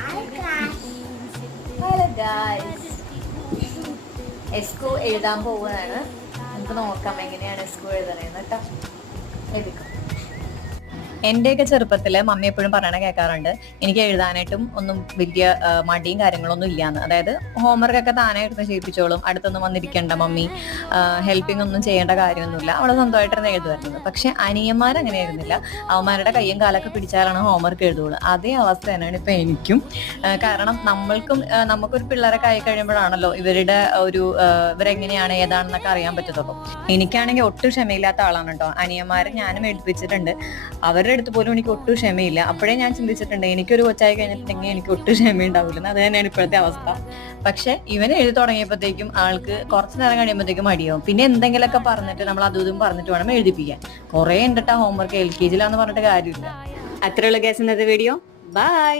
Hello guys എസ്കു എഴുതാൻ പോവുകയാണ്. നമുക്ക് നോക്കാം എങ്ങനെയാണ് എസ്കു എഴുതണേന്ന് കേട്ടോ. എഴുതിക്കോ എന്റെയൊക്കെ ചെറുപ്പത്തിൽ മമ്മി എപ്പോഴും പറയണ കേൾക്കാറുണ്ട് എനിക്ക് എഴുതാനായിട്ടും ഒന്നും വലിയ മടിയും കാര്യങ്ങളൊന്നും ഇല്ലാന്ന്. അതായത് ഹോംവർക്ക് ഒക്കെ താനായിട്ട് ചെയ്യിപ്പിച്ചോളും അടുത്തൊന്നും വന്നിരിക്കേണ്ട മമ്മി ഹെൽപ്പിംഗ് ഒന്നും ചെയ്യേണ്ട കാര്യമൊന്നുമില്ല അവളെ സ്വന്തമായിട്ടാണ് എഴുതുമായിരുന്നത് പക്ഷെ അനിയന്മാർ അങ്ങനെ ആയിരുന്നില്ല അവന്മാരുടെ കയ്യും കാലൊക്കെ പിടിച്ചാലാണ് ഹോംവർക്ക് എഴുതുള്ളൂ. അതേ അവസ്ഥ തന്നെയാണ് ഇപ്പൊ എനിക്കും. കാരണം നമ്മൾക്കും നമുക്കൊരു പിള്ളേരൊക്കെ ആയി കഴിയുമ്പോഴാണല്ലോ ഇവരുടെ ഒരു ഇവരെങ്ങനെയാണ് ഏതാണെന്നൊക്കെ അറിയാൻ പറ്റത്തുള്ളൂ. എനിക്കാണെങ്കിൽ ഒട്ടും ക്ഷമയില്ലാത്ത ആളാണ് കേട്ടോ. അനിയന്മാരെ ഞാനും എടുപ്പിച്ചിട്ടുണ്ട് അവരുടെ അടുത്ത് പോലും എനിക്ക് ഒട്ടും ക്ഷമയില്ല. അപ്പോഴേ ഞാൻ ചിന്തിച്ചിട്ടുണ്ട് എനിക്കൊരു കൊച്ചായി കഴിഞ്ഞിട്ടുണ്ടെങ്കിൽ എനിക്ക് ഒട്ടും ക്ഷമയുണ്ടാവില്ല അത് തന്നെയാണ് ഇപ്പോഴത്തെ അവസ്ഥ. പക്ഷെ ഇവൻ എഴുതി തുടങ്ങിയപ്പോഴത്തേക്കും ആൾക്ക് കുറച്ച് നേരം കഴിയുമ്പോഴത്തേക്കും മടിയാവും. പിന്നെ എന്തെങ്കിലുമൊക്കെ പറഞ്ഞിട്ട് നമ്മൾ അതും ഇതും പറഞ്ഞിട്ട് വേണം എഴുതിപ്പിക്കാൻ. കുറേ ഉണ്ടിട്ട് ഹോംവർക്ക് എൽ കെ ജിയിലാന്ന് പറഞ്ഞിട്ട് കാര്യമില്ല. അത്രയുള്ള കേസ് ഇന്നത്തെ വീഡിയോ ബൈ